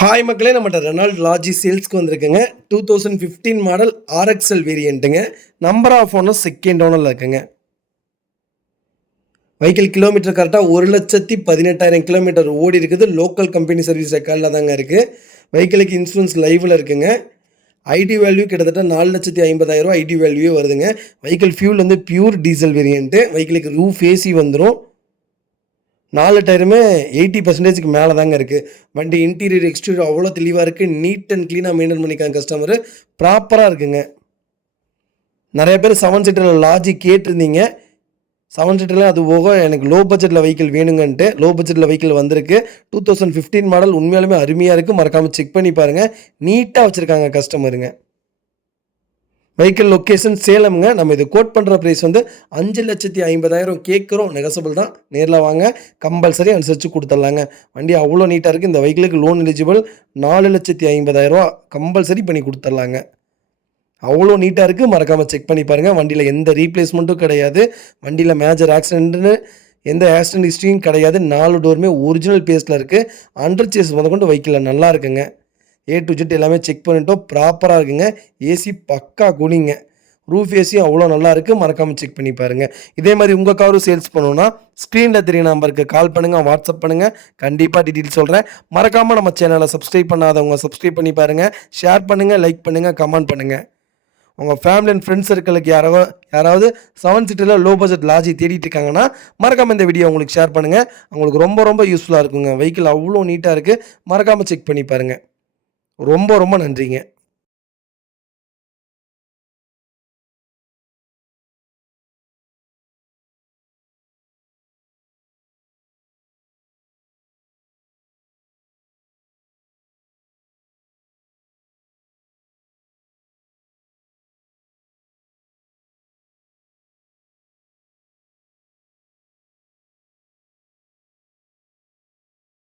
Hi மக்களே, நம்மகிட்ட Reynold லாஜி சேல்ஸ்க்கு வந்திருக்குங்க. 2015 மாடல் RXL வேரியண்ட்டுங்க. நம்பர் ஆஃப் ஓனர் செகண்ட் ஓனரில் இருக்குங்க. வெஹிக்கிள் கிலோமீட்டர் கரெக்டாக 1,18,000 கிலோமீட்டர் ஓடி இருக்குது. லோக்கல் கம்பெனி சர்வீஸ் ரெக்கார்டில் தாங்க இருக்குது. வெஹிக்கிளுக்கு இன்சூரன்ஸ் லைவில் இருக்குங்க. ஐடி வேல்யூ கிட்டத்தட்ட 4,50,000 ஐடி வேல்யூவே வருதுங்க. வெஹிக்கிள் ஃபியூல் வந்து பியூர் டீசல் வேரியண்ட்டு. வெஹிக்கிளுக்கு ரூஃப் ஏசி வந்துடும். 4 டயருமே 80% மேலே தாங்க இருக்குது. வண்டி இன்டீரியர் எக்ஸ்டீரியர் அவ்வளோ தெளிவாக இருக்குது. நீட் அண்ட் க்ளீனாக மெயின்டைன் பண்ணிக்காங்க கஸ்டமரு. ப்ராப்பராக இருக்குங்க. நிறைய பேர் 7 சீட்டரில் லாஜி கேட்டிருந்தீங்க. 7 சீட்டரில் அது போக எனக்கு லோ பட்ஜெட்டில் வெஹிக்கிள் வேணுங்கன்ட்டு லோ பட்ஜெட்டில் வெஹிக்கிள் வந்திருக்கு. 2015 மாடல் உண்மையாலுமே அருமையாக இருக்குது. மறக்காமல் செக் பண்ணி பாருங்கள். நீட்டாக வச்சுருக்காங்க கஸ்டமருங்க. Vehicle location சேலம்ங்க. நம்ம இது கோட் பண்ணுற ப்ரைஸ் வந்து 5,50,000 கேட்குறோம். நெகசபிள் தான். நேரில் வாங்க, கம்பல்சரி அனுசரித்து கொடுத்துட்லாங்க. வண்டி அவ்வளோ நீட்டாக இருக்குது. இந்த வெஹிக்கிளுக்கு லோன் எலிஜிபிள். 4,50,000 கம்பல்சரி பண்ணி கொடுத்துட்லாங்க. அவ்வளோ நீட்டாக இருக்குது. மறக்காமல் செக் பண்ணி பாருங்கள். வண்டியில் எந்த ரீப்ளேஸ்மெண்ட்டும் கிடையாது. வண்டியில் மேஜர் ஆக்சிடென்ட்னு எந்த ஆக்சிடென்ட் ஹிஸ்ட்ரியும் கிடையாது. 4 டோருமே ஒரிஜினல் பேஸில் இருக்குது. அண்டர் சேஸ் முதற்கொண்டு வெஹிக்கிளில் நல்லா இருக்குங்க. A to Z எல்லாமே செக் பண்ணிட்டோம். ப்ராப்பராக இருக்குங்க. ஏசி பக்கா கூலிங்க. ரூஃப் ஏசியும் அவ்வளோ நல்லா இருக்குது. மறக்காமல் செக் பண்ணி பாருங்கள். இதே மாதிரி உங்கள் காரும் சேல்ஸ் பண்ணணுன்னா ஸ்க்ரீனில் தெரிய நம்பருக்கு கால் பண்ணுங்கள், வாட்ஸ்அப் பண்ணுங்கள். கண்டிப்பாக டீட்டெயில் சொல்கிறேன். மறக்காமல் நம்ம சேனலை சப்ஸ்கிரைப் பண்ணாதவங்க சப்ஸ்கிரைப் பண்ணி பாருங்கள். ஷேர் பண்ணுங்கள், லைக் பண்ணுங்கள், கமெண்ட் பண்ணுங்கள். உங்கள் ஃபேமிலி அண்ட் ஃப்ரெண்ட்ஸ் சர்க்கிளுக்கு யாராவது 7 சீட்டரில் லோ பட்ஜெட் லாஜி தேடிட்டு இருக்காங்கன்னா மறக்காமல் இந்த வீடியோ உங்களுக்கு ஷேர் பண்ணுங்கள். அவங்களுக்கு ரொம்ப ரொம்ப யூஸ்ஃபுல்லாக இருக்குங்க. வெஹிக்கிள் அவ்வளோ நீட்டாக இருக்குது. மறக்காமல் செக் பண்ணி பாருங்கள். ரொம்ப ரொம்ப நன்றிங்க.